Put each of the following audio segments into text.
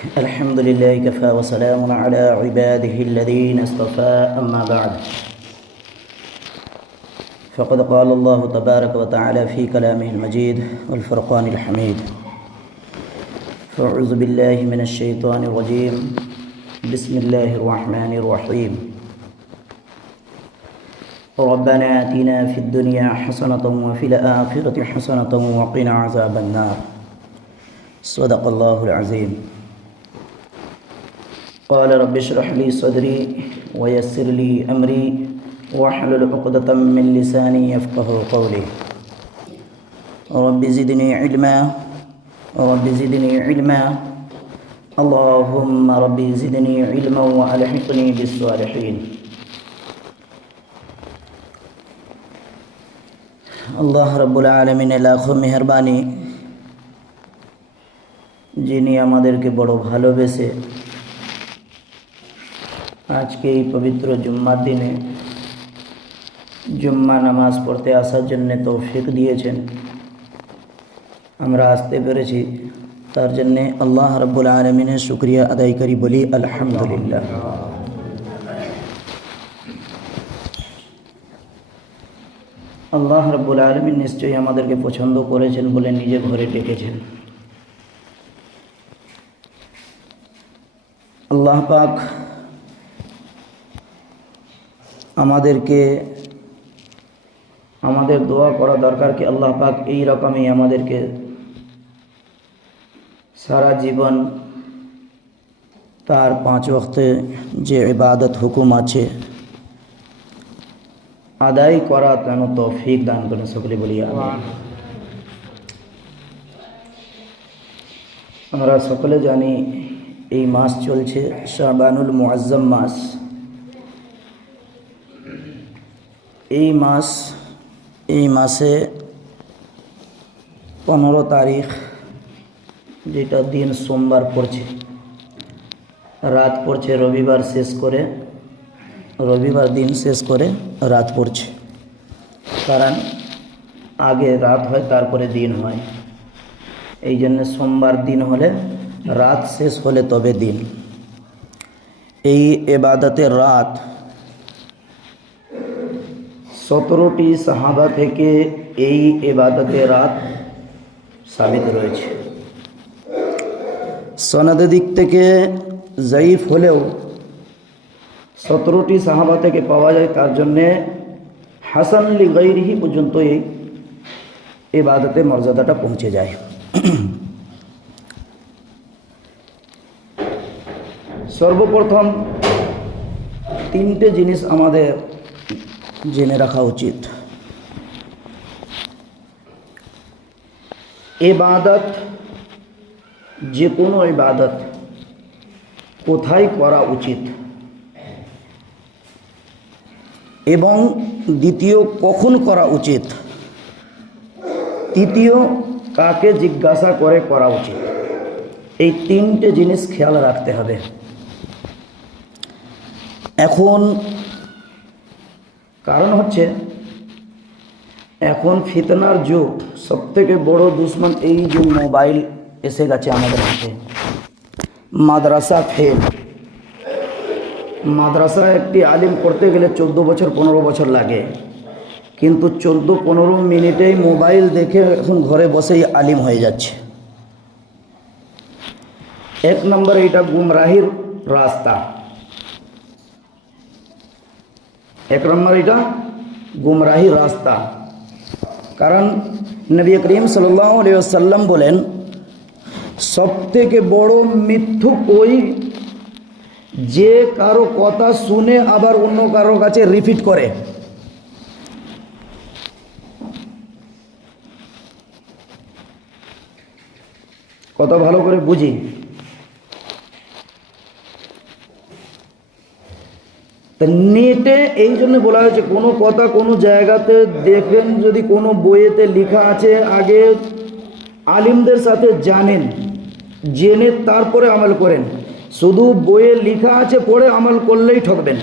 الحمد لله كفى وسلام على عباده الذين اصطفى أما بعد فقد قال الله تبارك وتعالى في كلامه المجيد والفرقان الحميد فأعوذ بالله من الشيطان الرجيم بسم الله الرحمن الرحيم ربنا آتنا في الدنيا حسنة وفي الآخرة حسنة وقنا عذاب النار صدق الله العظيم قال رب اشرح لي صدري ويسر لي أمري واحلل عقدة من لساني يفقه قولي رب زدني علما رب زدني علما اللهم رب زدني علما وألحقني بالصالحين আল্লাহ রাব্বুল আলামিনের লাখো মেহেরবানি, যিনি আমাদেরকে বড় ভালোবেসে আজকে এই পবিত্র জুম্মার দিনে জুম্মা নামাজ পড়তে আসার জন্য তৌফিক দিয়েছেন। আমরা আসতে পেরেছি, তার জন্যে আল্লাহ রাব্বুল আলামিনের শুকরিয়া আদায় করি, বলি আলহামদুলিল্লাহ। আল্লাহ রাব্বুল আলামিন নিশ্চয়ই আমাদেরকে পছন্দ করেছেন বলে নিজে ঘরে ডেকেছেন। আল্লাহ পাক আমাদেরকে, আমাদের দোয়া করা দরকার কি আল্লাহ পাক এই রকমই আমাদেরকে সারা জীবন তার 5 ওয়াক্তে যে ইবাদত হুকুম আছে আদায় করা কেন তৌফিক দান করেন, সকলে বলি আমিন। আমরা সকলে জানি এই মাস চলছে শাবানুল মুআজ্জম মাস। এই মাসে 15 তারিখ, যেটা দিন সোমবার পড়ছে, রাত পড়ছে রবিবার শেষ করে, রবিবার দিন শেষ করে রাত পড়ছে। কারণ আগে রাত হয় তারপরে দিন হয়, এই জন্য সোমবার দিন হলে রাত শেষ হলে তবে দিন। এই ইবাদতের রাত 17টি সাহাবা থেকে এই ইবাদতের রাত সাবিত রয়েছে। সনদের দিক থেকে জয়ীফ হলেও 17টি সাহাবা থেকে পাওয়া যায়, তার জন্যে হাসান লি গায়রিহি পর্যন্ত এই ইবাদতের মর্যাদাটা পৌঁছে যায়। সর্বপ্রথম 3টে জিনিস আমাদের জেনে রাখা উচিত। ইবাদত, যে কোনো ইবাদত কোথায় করা উচিত, এবং দ্বিতীয় কখন করা উচিত, তৃতীয় কাকে জিজ্ঞাসা করে করা উচিত। এই 3টে জিনিস খেয়াল রাখতে হবে। এখন কারণ হচ্ছে এখন ফিতনার যুগ, সবথেকে বড় দুশ্মন এই যে মোবাইল এসে গেছে আমাদের হাতে। মাদ্রাসা ফেল, মাদ্রাসায় একটি আলিম পড়তে গেলে 14 বছর 15 বছর লাগে, কিন্তু 14-15 মিনিটেই মোবাইল দেখে এখন ঘরে বসেই আলিম হয়ে যাচ্ছে। 1 নম্বর এটা গুমরাহির রাস্তা। 1 নম্বর এটা গুমরাহির রাস্তা। কারণ নবী করিম সাল্লাল্লাহু আলাইহি ওয়াসাল্লাম বলেন, সবথেকে বড় মিথ্যুক ওই যে কারো কথা শুনে আবার অন্য কারো কাছে রিপিট করে। কথা ভালো করে বুঝি। নেটে এই জন্য বলা হয়েছে, কোনো কথা কোনো জায়গাতে দেখেন, যদি কোনো বইয়েতে লেখা আছে, আগে আলিমদের সাথে জানেন, জেনে তারপরে আমল করেন। শুধু বইয়ে লেখা আছে পড়ে আমল করলেই ঠকবেন।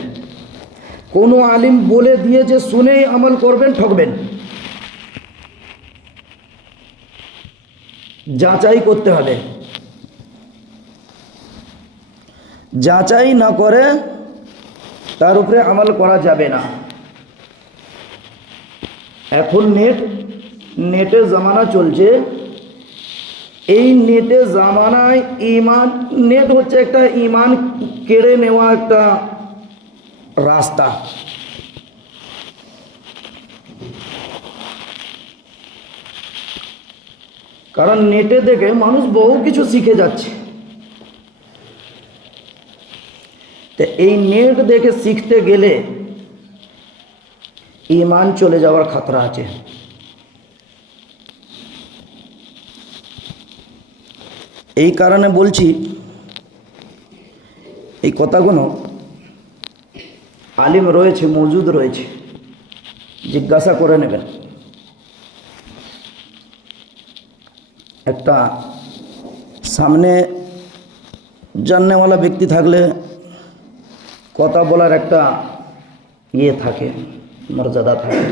কোনো আলিম বলে দিয়েছে শুনেই আমল করবেন, ঠকবেন। যাচাই করতে হবে। যাচাই না করে তার উপরে আমল করা যাবে না। এখন নেটের জামানা চলছে। এই নেটের জামানায় নেট হচ্ছে একটা ঈমান কেড়ে নেওয়া একটা রাস্তা। কারণ নেটে দেখে মানুষ বহু কিছু শিখে যাচ্ছে। তো এই নেট দেখে শিখতে গেলে ঈমান চলে যাওয়ার খতরা আছে। এই কারণে বলছি, এই কথাগুলো আলিম রয়েছে, মজুদ রয়েছে, জিজ্ঞাসা করে নেবেন। একটা সামনে জাননেওয়ালা ব্যক্তি থাকলে কথা বলার একটা থাকে, মর্যাদা থাকে।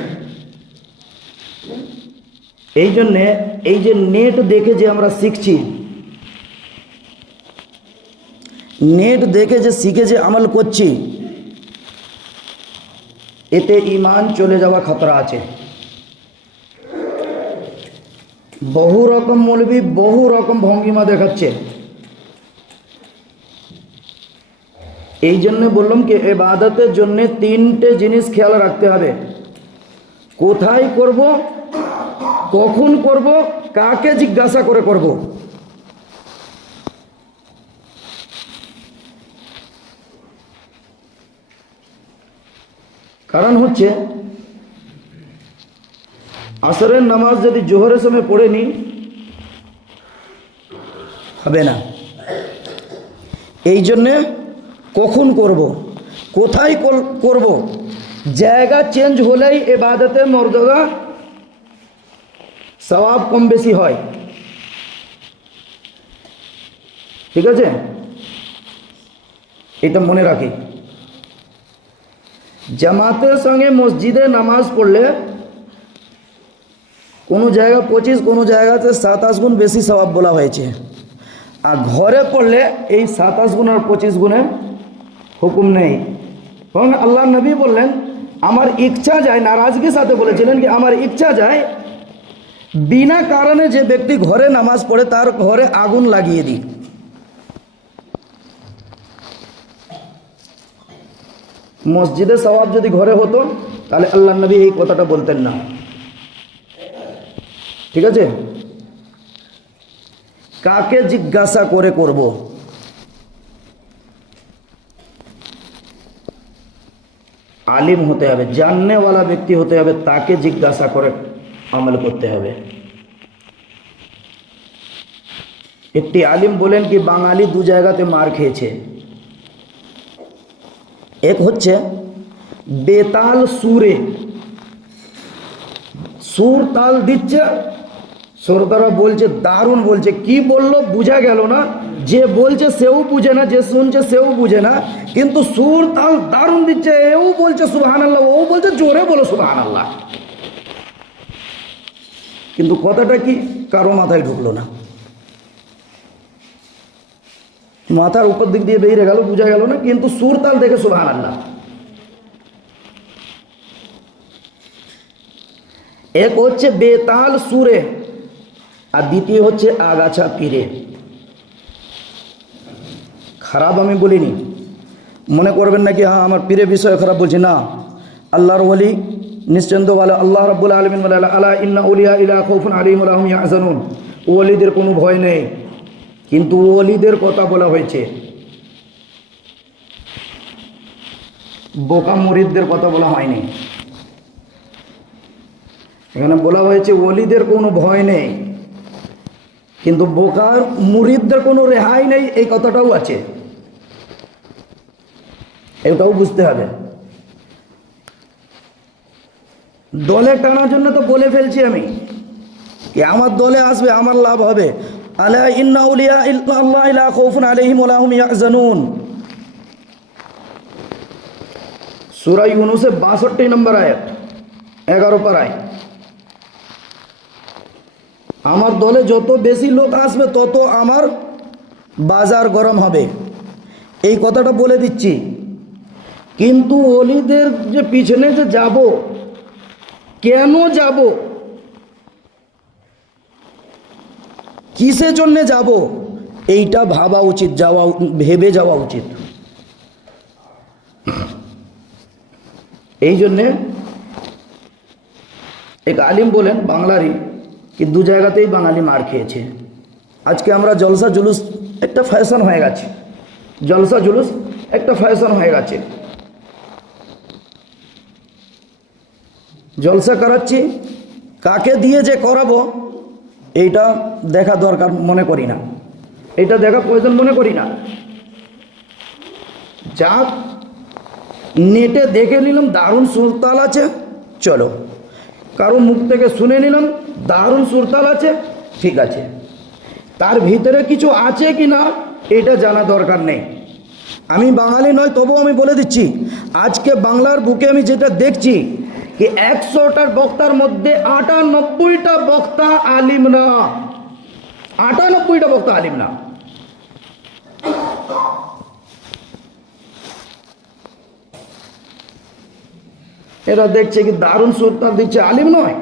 এই জন্যে এই যে নেট দেখে যে আমরা শিখছি, নেট দেখে যে শিখে যে আমল করছি, এতে ঈমান চলে যাওয়া খতরা আছে। বহু রকম মৌলবি বহু রকম ভঙ্গিমা দেখাচ্ছে। এই জন্য বললাম কি ইবাদতের জন্য তিনটে জিনিস খেয়াল রাখতে হবে। কোথায় করব, কখন করব, কাকে জিজ্ঞাসা করে করব। কারণ হচ্ছে আসরের নামাজ যদি জোহরের সময় পড়ে নি হবে না। এই জন্যে কখন করব, কোথায় করব, জায়গা চেঞ্জ হলেই ইবাদতের মর্যাদা সওয়াব কম বেশি হয়। ঠিক আছে, এটা মনে রাখি। জামাতের সঙ্গে মসজিদে নামাজ পড়লে কোনো জায়গা 25, কোনো জায়গাতে 27 গুণ বেশি সওয়াব বলা হয়েছে। আর ঘরে পড়লে এই 27 গুণ আর 25 গুণের হুকুম নেই। এবং আল্লাহ নবী বললেন, আমার ইচ্ছা যায়, নারাজগির সাথে বলেছিলেন কি আমার ইচ্ছা যায় বিনা কারণে যে ব্যক্তি ঘরে নামাজ পড়ে তার ঘরে আগুন লাগিয়ে দিই। মসজিদে সওয়াব যদি ঘরে হতো তাহলে আল্লাহ নবী এই কথাটা বলতেন না। ঠিক আছে, কাকে জিজ্ঞাসা করে করব, আলিম হতে হবে, জাননেওয়ালা ব্যক্তি হতে হবে, তাকে জিজ্ঞাসা করে আমল করতে হবে। একটি আলিম বলেন কি বাঙালি দু জায়গাতে মার খেয়েছে। এক হচ্ছে বেতাল সুরে, সুর তাল দিচ্ছে, শ্রোতারা বলছে দারুণ বলছে, কি বললো বুঝা গেল না, যে বলছে সেও বুঝে না, যে শুনছে সেও বুঝে না, কিন্তু সুর তাল দারুণ দিচ্ছে, এও বলছে সুবহানাল্লাহ, ও বলছে জোরে বলো সুবহানাল্লাহ, কিন্তু কথাটা কি কারো মাথায় ঢুকলো না, মাথার উপর দিক দিয়ে বেরিয়ে গেল, বুঝা গেল না, কিন্তু সুর তাল দেখে সুবহানাল্লাহ। এক হচ্ছে বেতাল সুরে, আর দ্বিতীয় হচ্ছে আগাছা পীরে। খারাপ আমি বলিনি, মনে করবেন নাকি হ্যাঁ আমার পীরের বিষয়ে খারাপ বলছি না। আল্লাহর ওলি নিশ্চিন্ত বলে, আল্লাহ রাব্বুল আলামিন বলে আলা ইন্না আউলিয়া লা খাউফুন আলাইহিম ওয়া লা হুম ইয়াহজানুন, ওলিদের কোনো ভয় নেই। কিন্তু ওলিদের কথা বলা হয়েছে, বোকা মুরিদদের কথা বলা হয়নি। এখানে বলা হয়েছে ওলিদের কোনো ভয় নেই, কিন্তু বোকার মুরিদদের কোনো রেহাই নেই, এই কথাটাও আছে, এটাও বুঝতে হবে। দলে টানার জন্য তো বলে ফেলছি আমি কি আমার দলে আসবে আমার লাভ হবে। আলা ইন্না আউলিয়া আল্লাহ লা খাউফুন আলাইহিম ওয়া লা হুম ইয়াহজানুন, সূরা ইউনূসের 62 নম্বর আয়াত, 11 পারায়। আমার দলে যত বেশি লোক আসবে তত আমার বাজার গরম হবে। এই কথাটা বলে দিচ্ছি। কিন্তু অলিদের যে পিছনে যে যাব, কেন যাব, কিসের জন্যে যাব, এইটা ভাবা উচিত, ভেবে যাওয়া উচিত। এই জন্যে এক আলিম বলেন, বাংলারই, কি দু জায়গাতেই বাঙালি মার খেয়েছে। আজকে আমরা জলসা জুলুস একটা ফ্যাশন হয়ে গেছে, জলসা জুলুস একটা ফ্যাশন হয়ে গেছে। জলসা করাচ্ছি, কাকে দিয়ে যে করাবো এইটা দেখা দরকার মনে করি না, এটা দেখা প্রয়োজন মনে করি না। যা নেটে দেখে নিলাম দারুণ সুরতাল আছে, চলো। কারো মুখ থেকে শুনে নিলাম দারুণ সুরতাল আছে, ঠিক আছে। তার ভিতরে কিছু আছে কি না এটা জানা দরকার নেই। আমি বাঙালি নয়, তবুও আমি বলে দিচ্ছি, আজকে বাংলার বুকে আমি যেটা দেখছি कि 100টার বক্তার মধ্যে 98টা বক্তা আলিম না, 98টা বক্তা আলিম না। এরা দেখছে কি দারুণ সুরতাল দিচ্ছে, আলিম নয়।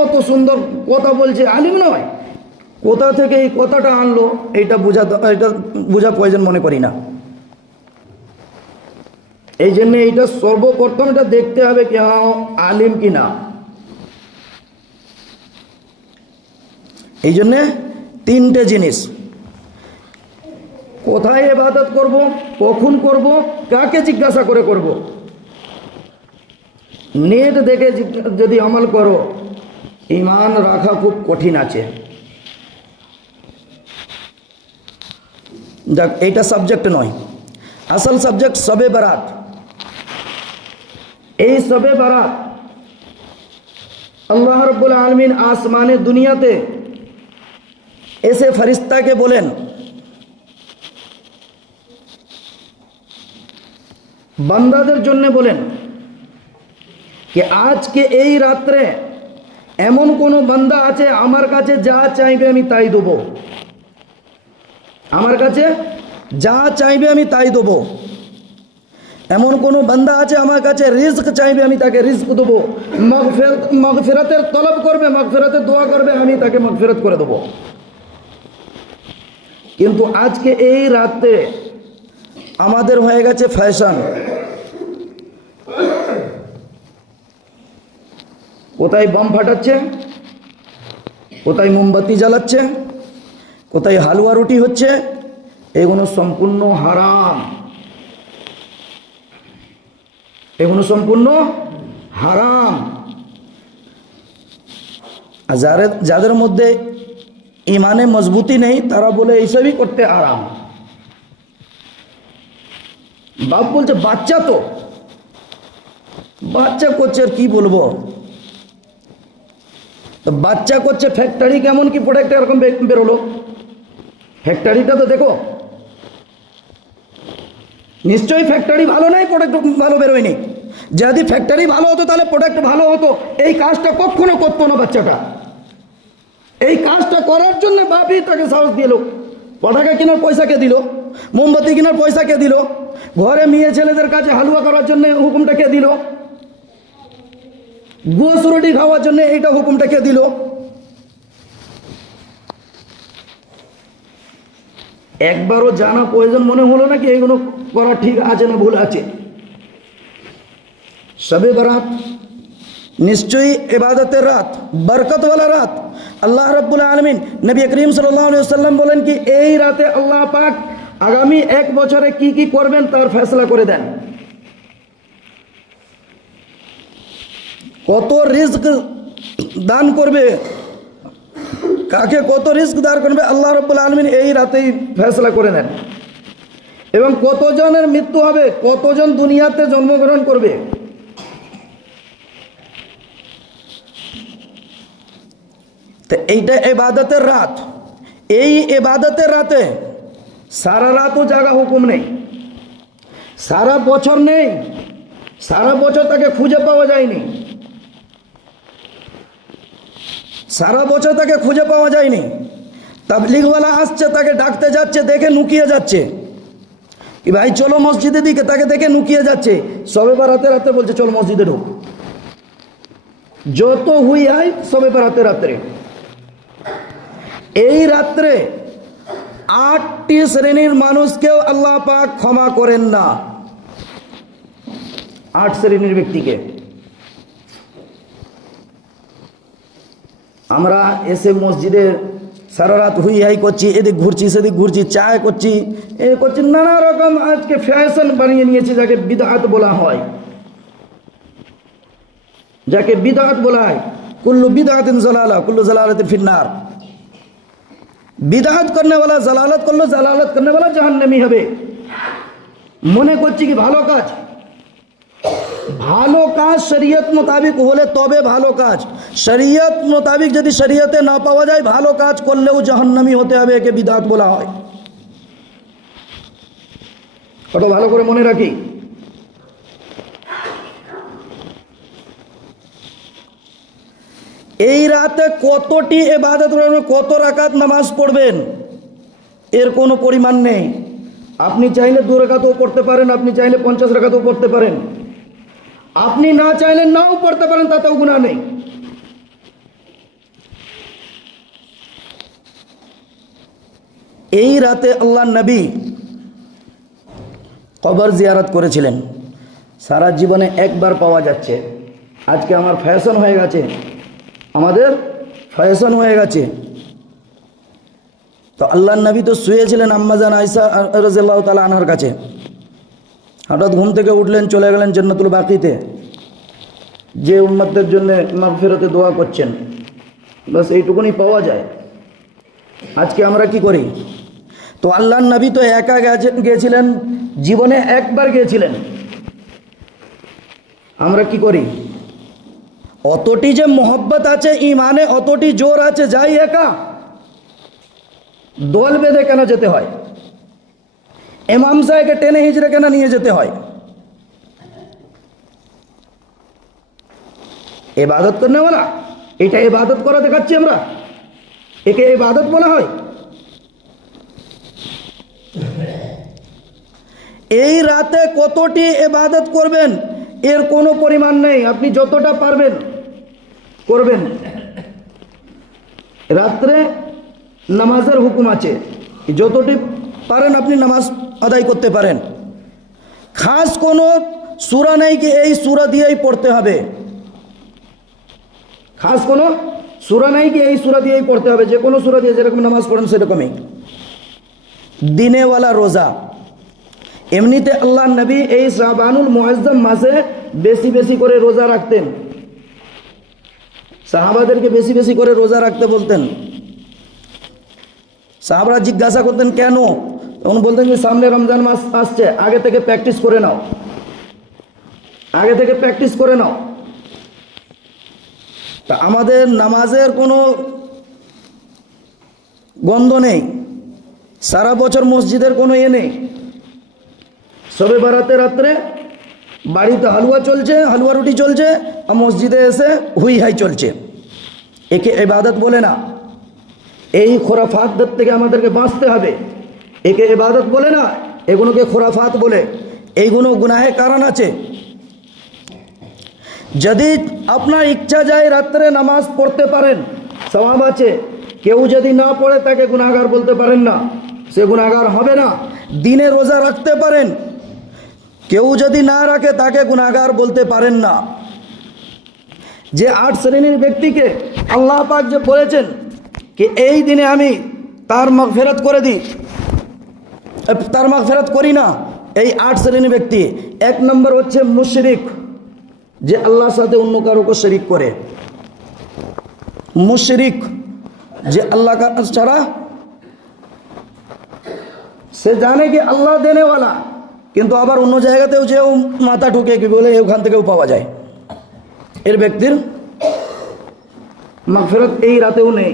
অত সুন্দর কথা বলছে, আলিম নয়। কোথা থেকে এই কথাটা আনলো এটা বোঝা প্রয়োজন মনে করি না। এই জন্য এইটা সর্বপ্রথম এটা দেখতে হবে কি হ্যাঁ আলিম কি না। এই জন্যে 3টে জিনিস, কোথায় ইবাদত করব, কখন করব, কাকে জিজ্ঞাসা করে করব। নেট দেখে যদি আমল করো, ঈমান রাখা খুব কঠিন আছে। যাক, এইটা সাবজেক্ট নয়, আসল সাবজেক্ট শবে বারাত। এই শবে বারাত আল্লাহ রাব্বুল আলামিন আসমানে দুনিয়াতে এসে ফেরেশতাকে বলেন, বান্দাদের জন্য বলেন कि আজকে এই রাত্রে এমন কোন বান্দা আছে আমার কাছে যা চাইবে আমি তাই দেব, আমার কাছে যা চাইবে আমি তাই দেব। এমন কোন বান্দা আছে আমার কাছে রিজক চাইবে, আমি তাকে রিজক দেব। মাগফিরাতের তলব করবে, মাগফিরাতের দোয়া করবে, আমি তাকে মাগফিরাত করে দেব। কিন্তু আজকে এই রাতে আমাদের হয়ে গেছে ফ্যাশন, কোথায় বম ফাটাচ্ছে, কোথায় মোমবাতি জ্বালাচ্ছে, কোথায় হালুয়া রুটি হচ্ছে, এগুলো সম্পূর্ণ হারাম, এগুলো সম্পূর্ণ হারাম। আর যাদের মধ্যে ইমানে মজবুতি নেই তারা বলে এইসবই করতে আরাম। বাপ বলছে বাচ্চা তো, বাচ্চা করছে আর কি বলবো। তো বাচ্চা করছে, ফ্যাক্টরি কেমন কি প্রোডাক্ট এরকম বেরোলো, ফ্যাক্টরিটা তো দেখো। নিশ্চয়ই ফ্যাক্টরি ভালো নাই, প্রোডাক্ট ভালো বেরোয়নি। যদি ফ্যাক্টরি ভালো হতো তাহলে প্রোডাক্ট ভালো হতো। এই কাজটা কখনো করতো না বাচ্চাটা। এই কাজটা করার জন্য বাপই তাকে সাহস দিল। পটাকা কেনার পয়সা কে দিল, মোমবাতি কেনার পয়সা কে দিল, ঘরে মেয়ে ছেলেদের কাছে হালুয়া করার জন্য হুকুমটা কে দিল, গোশ রুটি খাওয়ার জন্য এইটা হুকুমটা কে দিল। একবারও জানা প্রয়োজন মনে হলো না কি এগুলো করা ঠিক আছে না ভুল আছে। শবে বরাত নিশ্চয়ই ইবাদতের রাত, বরকতওয়ালা রাত। আল্লাহ রাব্বুল আলামিন নবী করিম সাল্লাল্লাহু আলাইহি ওয়াসাল্লাম বলেন কি এই রাতে আল্লাহ পাক আগামী 1 বছরে কি কি করবেন তার ফয়সালা করে দেন। কত রিজক দান করবে, কাকে কত রিজক দান করবে আল্লাহ রাব্বুল আলামিন এই রাতেই ফয়সালা করে দেন। এবং কতজনের মৃত্যু হবে, কতজন দুনিয়াতে জন্মগ্রহণ করবে। তো এইটা ইবাদতের রাত। এই ইবাদতের রাতে সারা রাতও জাগা হুকুম নেই, সারা বছর নেই, সারা বছর তাকে খুঁজে পাওয়া যায়নি, সারা বছর তাকে খুঁজে পাওয়া যায়নি। তাবলীগওয়ালা আসছে, তাকে ডাকতে যাচ্ছে, দেখে লুকিয়ে যাচ্ছে। কি ভাই চলো মসজিদের দিকে, তাকে দেখে নুকিয়ে যাচ্ছে, সবে বারাতে রাত্রে বলছে চলো মসজিদে ঢোক। যত হুই হয় সবে বারাতে রাত্রে। এই রাত্রে 8টি শ্রেণীর মানুষকেও আল্লাহ পাক ক্ষমা করেন না। 8 শ্রেণীর ব্যক্তিকে। আমরা এসে মসজিদে সারা রাত হুই হাই করছি, এদিক ঘুরছি সেদিক ঘুরছি, চায় করছি, এ করছি, নানা রকম আজকে ফ্যাশন বানিয়ে নিয়েছি, যাকে বিদআত বলা হয়, যাকে বিদআত বলা হয়। কুল্লু বিদআতিন জালালা কুল্লু জালালাতিন ফিন্নার। বিদআত করনে वाला জালালাত করলো, জালালাত করনে वाला জাহান্নামী হবে। মনে করছি কি ভালো কাজ, ভালো কাজ শরীয়ত মোতাবিক হলে তবে ভালো কাজ। শরীয়ত মোতাবিক যদি শরীয়তে না পাওয়া যায়, ভালো কাজ করলেও জাহান্নামী হতে হবে, একে বিদআত বলা হয়। কত ভালো করে মনে রাখি। এই রাতে কতটি ইবাদত করবেন, কত রাকাত নামাজ পড়বেন, এর কোনো পরিমাণ নেই। আপনি চাইলে 2 রাকাতও পড়তে পারেন, আপনি চাইলে 50 রাকাতও পড়তে পারেন, আপনি না চাইলে নাও পড়তে পারেন, তাতেও গুনাহ নেই। এই রাতে আল্লাহ নবী কবর জিয়ারত করেছিলেন। সারা জীবনে একবার পাওয়া যাচ্ছে। আজকে আমার ফ্যাশন হয়ে গেছে, আমাদের ফ্যাশন হয়ে গেছে। তো আল্লাহ নবী তো শুয়েছিলেন আম্মাজান আয়েশা রাদিয়াল্লাহু তাআলা আনহার কাছে। হঠাৎ ঘুম থেকে উঠলেন, চলে গেলেন জান্নাতুল বাকিতে, যে উম্মতদের জন্য মাগফিরাতে দোয়া করছেন। বাস এইটুকুনি পাওয়া যায়। আজকে আমরা কি করি? তো আল্লাহর নবী তো একা গিয়েছিলেন, জীবনে একবার গিয়েছিলেন। আমরা কি করি? অতটি যে মোহব্বত আছে ইমানে, অতটি জোর আছে, যাই একা। দল বেঁধে কেন যেতে হয়? ইমাম সাহেবকে টেনে হিজড়ে কেন নিয়ে যেতে হয়? ইবাদত করনে वाला, এটা ইবাদত করা দেখাচ্ছি আমরা, একে ইবাদত বলা হয়। এই রাতে কতটি ইবাদত করবেন এর কোনো পরিমাণ নেই। আপনি যতটা পারবেন করবেন। রাত্রে নামাজের হুকুম আছে, যতটি পারেন আপনি নামাজ আদায় করতে পারেন। খাস কোনো সূরা নেই কি এই সূরা দিয়েই পড়তে হবে, খাস কোনো সূরা নেই কি এই সূরা দিয়েই পড়তে হবে। যে কোনো সূরা দিয়ে যেরকম নামাজ পড়েন সেরকমই। দিনেওয়ালা রোজা, এমনিতে আল্লাহ নবী এই শাবানুল মুআজ্জম মাসে বেশি বেশি করে রোজা রাখতেন। সাহাবাদেরকে বেশি বেশি করে রোজা রাখতে বলতেন। সাহাবারা জিজ্ঞাসা করতেন কেন? তখন বলতেন যে সামনে রমজান মাস আসছে, আগে থেকে প্র্যাকটিস করে নাও, আগে থেকে প্র্যাকটিস করে নাও। তা আমাদের নামাজের কোনো গন্ধ নেই, সারা বছর মসজিদের কোনো নেই। সবে বারাতে রাত্রে বাড়িতে হালুয়া চলছে, হালুয়া রুটি চলছে, আর মসজিদে এসে হুই হাই চলছে। একে ইবাদত বলে না। এই খোরাফাতদের থেকে আমাদেরকে বাঁচতে হবে। একে ইবাদত বলে না, এগুলোকে খোরাফাত বলে। এইগুলো গুনাহে কারণ আছে। যদি আপনার ইচ্ছা যায় রাত্রে নামাজ পড়তে পারেন, সওয়াব আছে। কেউ যদি না পড়ে তাকে গুনাহগার বলতে পারেন না, সে গুনাহগার হবে না। দিনে রোজা রাখতে পারেন, কেউ যদি না রাখে তাকে গুনাহগার বলতে পারেন না। যে 8 শ্রেণীর ব্যক্তিকে আল্লাহ পাক যে বলেছেন कि এই দিনে আমি তার মাগফিরাত করে দিই, তার মাগফিরাত করি না, এই 8 শ্রেণীর ব্যক্তি। 1 নম্বর হচ্ছে মুশরিক, যে আল্লাহর সাথে অন্য কারোকে শরীক করে। মুশরিক যে আল্লাহ ছাড়া, সে জানে কি আল্লাহ দেনে वाला, কিন্তু আবার অন্য জায়গাতেও যেও মাথা ঠুকে কি বলে ওখান থেকেও পাওয়া যায়। এর ব্যক্তির মাগফিরাত এই রাতেও নেই।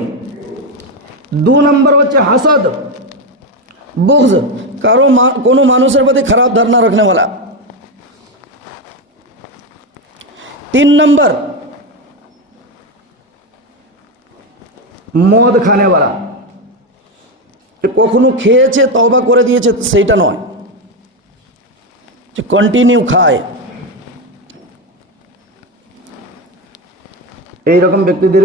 2 নম্বর হচ্ছে হাসাদ, বুগজ, কারো কোনো মানুষের প্রতি খারাপ ধারণা রাখনে वाला। 3 নম্বর মদ খানে वाला। কখনো খেয়েছে তওবা করে দিয়েছে সেইটা নয়, যে কন্টিনিউ খায়, এইরকম ব্যক্তিদের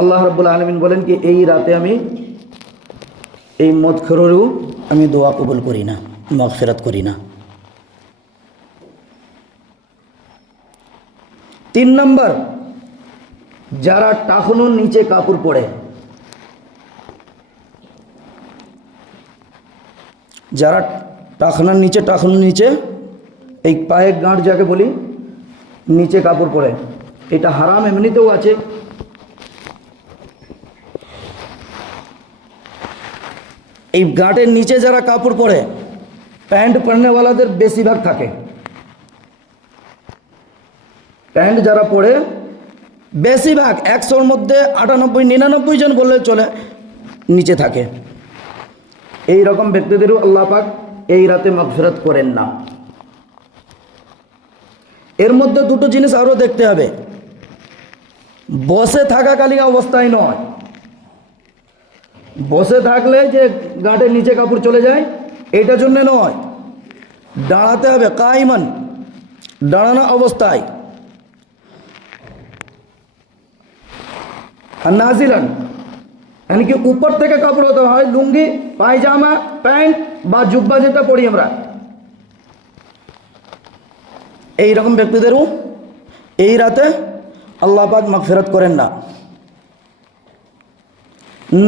আল্লাহ রাব্বুল আলামিন বলেন কি এই রাতে আমি এই মদখোরেরও আমি দোয়া কবুল করি না, মাগফিরাত করি না। 3 নম্বর, যারা টাকনুর নিচে কাপড় পরে, যারা টাকনুর নিচে এই পায়ের গাঁট যাকে বলি নিচে কাপড় পরে, এটা হারাম এমনিতেও আছে। এই গাঁটের নিচে যারা কাপড় পরে, প্যান্ট পরনেওয়ালাদের বেশিরভাগ থাকে। প্যান্ট যারা পরে বেশিরভাগ 100-র মধ্যে 98-99 জন বললে চলে নিচে থাকে। এই রকম ব্যক্তিদেরও আল্লাহ পাক এই রাতে মাগফিরাত করেন না। এর মধ্যে দুটো জিনিস আরও দেখতে হবে, বসে থাকাকালীন অবস্থায় নয়। বসে থাকলে যে গাঁটের নিচে কাপড় চলে যায় এটার জন্য নয়, দাঁড়াতে হবে কাইমান, দাঁড়ানো অবস্থায়। আর নাজিলান यानी कि ऊपर থেকে কাপড় হতে হয়, লুঙ্গি, পায়জামা, প্যান্ট বা জুব্বা যেটা পরি আমরা, এই রকম ব্যক্তিদেরও এই রাতে আল্লাহ পাক মাগফিরাত করেন না।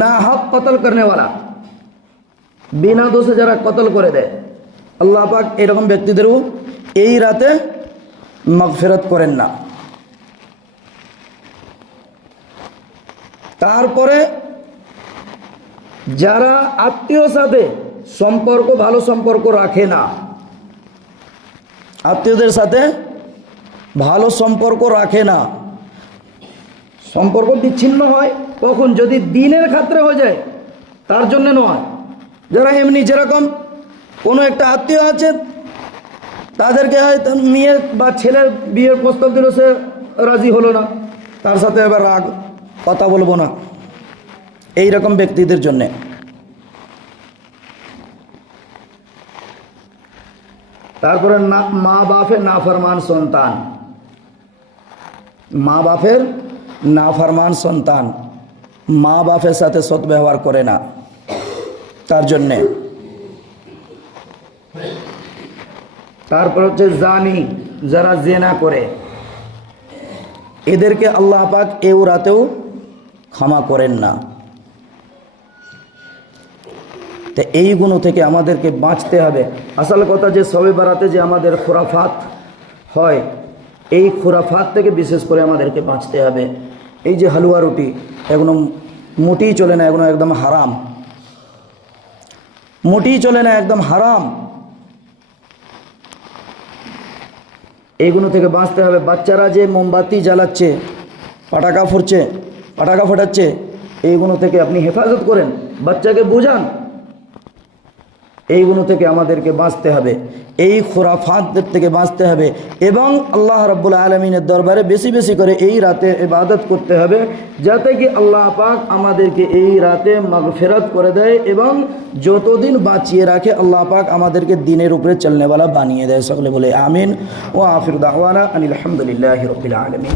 না হক কতল করনে वाला, বিনা দোষে যারা কতল করে দেয়, আল্লাহ পাক এরকম ব্যক্তিদেরও এই রাতে মাগফিরাত করেন না। তারপরে যারা আত্মীয় সাথে সম্পর্ক, ভালো সম্পর্ক রাখে না, আত্মীয়দের সাথে ভালো সম্পর্ক রাখে না, সম্পর্ক বিচ্ছিন্ন হয় কখন, যদি দিনের ক্ষেত্রে হয়ে যায়, তার জন্য নয়। যারা এমনি যেরকম কোনো একটা আত্মীয় আছে, তাদেরকে হয়তো মেয়ে বা ছেলের বিয়ের প্রস্তাব দিল, সে রাজি হলো না, তার সাথে এবার রাগ, কথা বলবো না, এই রকম ব্যক্তিদের জন্যে। তারপরে মা বাপের নাফরমান সন্তান, মা বাপের নাফরমান সন্তান, মা বাপের সাথে সদ্ব্যবহার করে না, তার জন্যে। তারপর হচ্ছে জানি, যারা জেনা করে, এদেরকে আল্লাহ পাক এও রাতেও ক্ষমা করেন না। তো এইগুলো থেকে আমাদেরকে বাঁচতে হবে। আসল কথা যে শবে বারাতে যে আমাদের খুরাফাত হয়, এই খুরাফাত থেকে বিশেষ করে আমাদেরকে বাঁচতে হবে। এই যে হালুয়া রুটি এগুলো মোটেই চলে না, এগুলো একদম হারাম, মোটেই চলে না, একদম হারাম। এইগুলো থেকে বাঁচতে হবে। বাচ্চারা যে মোমবাতি জ্বালাচ্ছে, পটাকা ফাটাচ্ছে, এইগুলো থেকে আপনি হেফাজত করেন, বাচ্চাকে বোঝান, এইগুলো থেকে আমাদেরকে বাঁচতে হবে, এই খুরাফাতদের থেকে বাঁচতে হবে। এবং আল্লাহ রাব্বুল আলামিনের দরবারে বেশি বেশি করে এই রাতে ইবাদত করতে হবে, যাতে কি আল্লাহ পাক আমাদেরকে এই রাতে মাগফিরাত করে দেয় এবং যতদিন বাঁচিয়ে রাখে আল্লাহ পাক আমাদেরকে দিনের উপরে চলনেওয়ালা বানিয়ে দেয়। সকলে বলে আমিন। ও আখির দাওয়ানা আনিল হামদুলিল্লাহি রাব্বিল আলামিন।